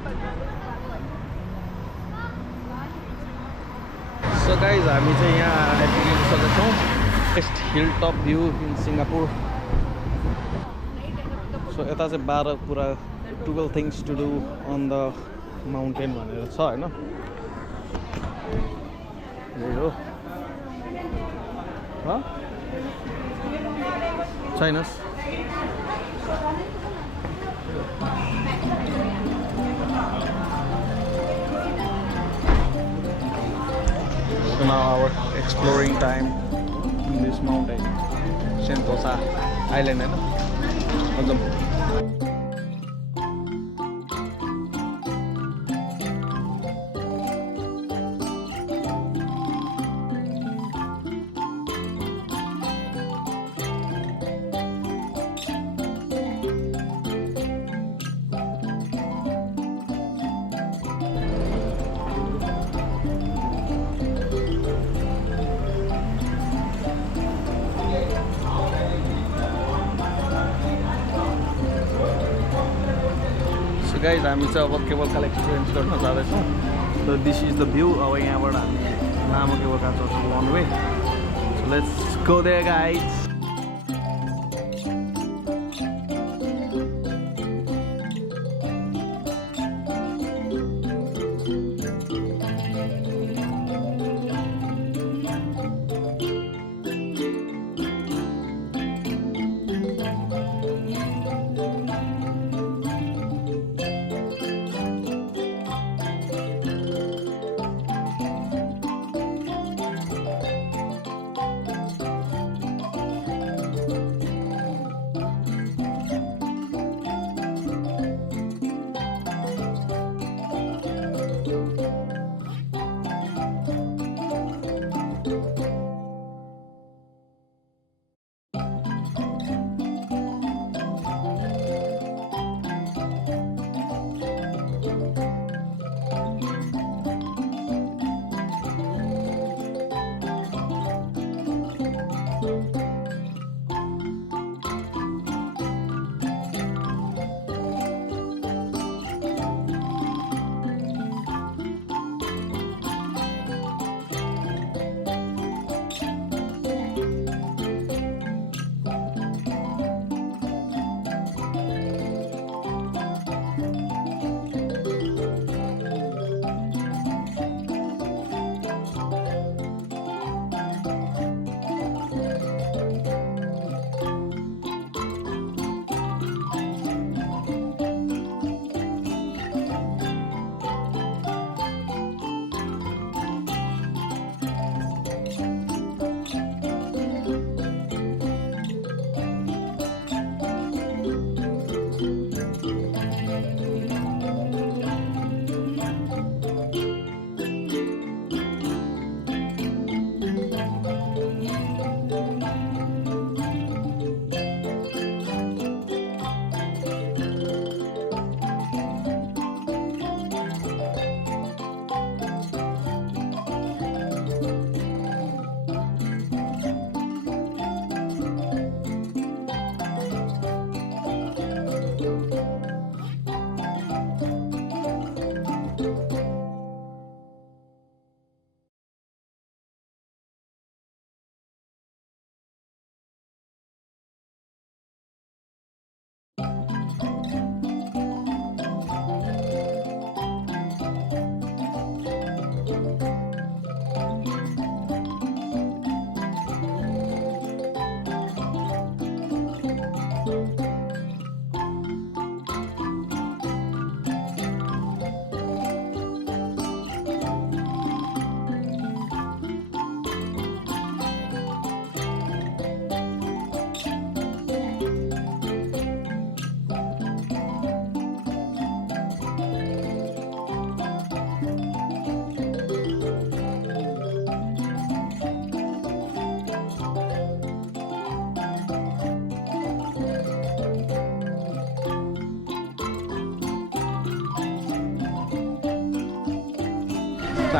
So guys, हामी चाहिँ यहाँ आइपुगिसकेका छौँ best hill top view in Singapore. So यता चाहिँ 12 कुरा 12 things to do on the mountain भनेर छ हैन. यही हो छैनस्. So now our exploring time in this mountain, Sentosa Island, है ना? गाइज हामी चाहिँ अब केबल कार एक्सपिरियन्स गर्न जाँदैछौँ. So this is the view. अब यहाँबाट हामी लामो केबल कार चढ्छौँ one way. So let's go there guys.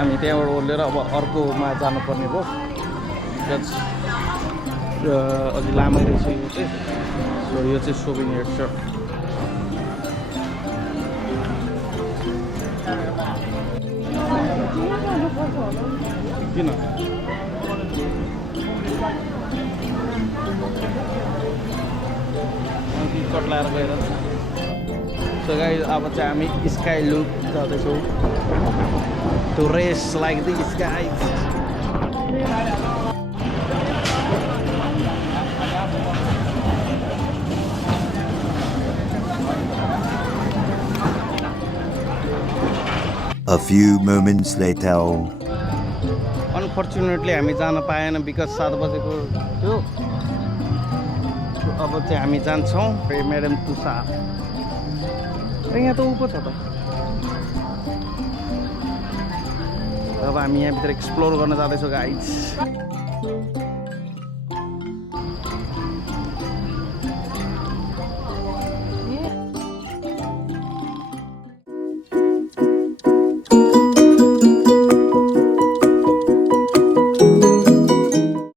हामी त्यहाँबाट ओर्लेर अब अर्कोमा जानुपर्ने भयो बिकज अझै लामै रहेछ यो चाहिँ. सो यो चाहिँ सोभिनियर छ. किन कटलाएर गएर सो गाइस अब चाहिँ हामी स्काई लुप जाँदैछौँ to race like this guys A few moments later. Unfortunately हामी जान पाएन बिकज 7 बजेको थियो अब चाहिँ हामी जान्छौँ म्याडम तुसा यहाँ त ऊ पो छ त अब हामी यहाँभित्र एक्सप्लोर गर्न जाँदैछौँ गाइज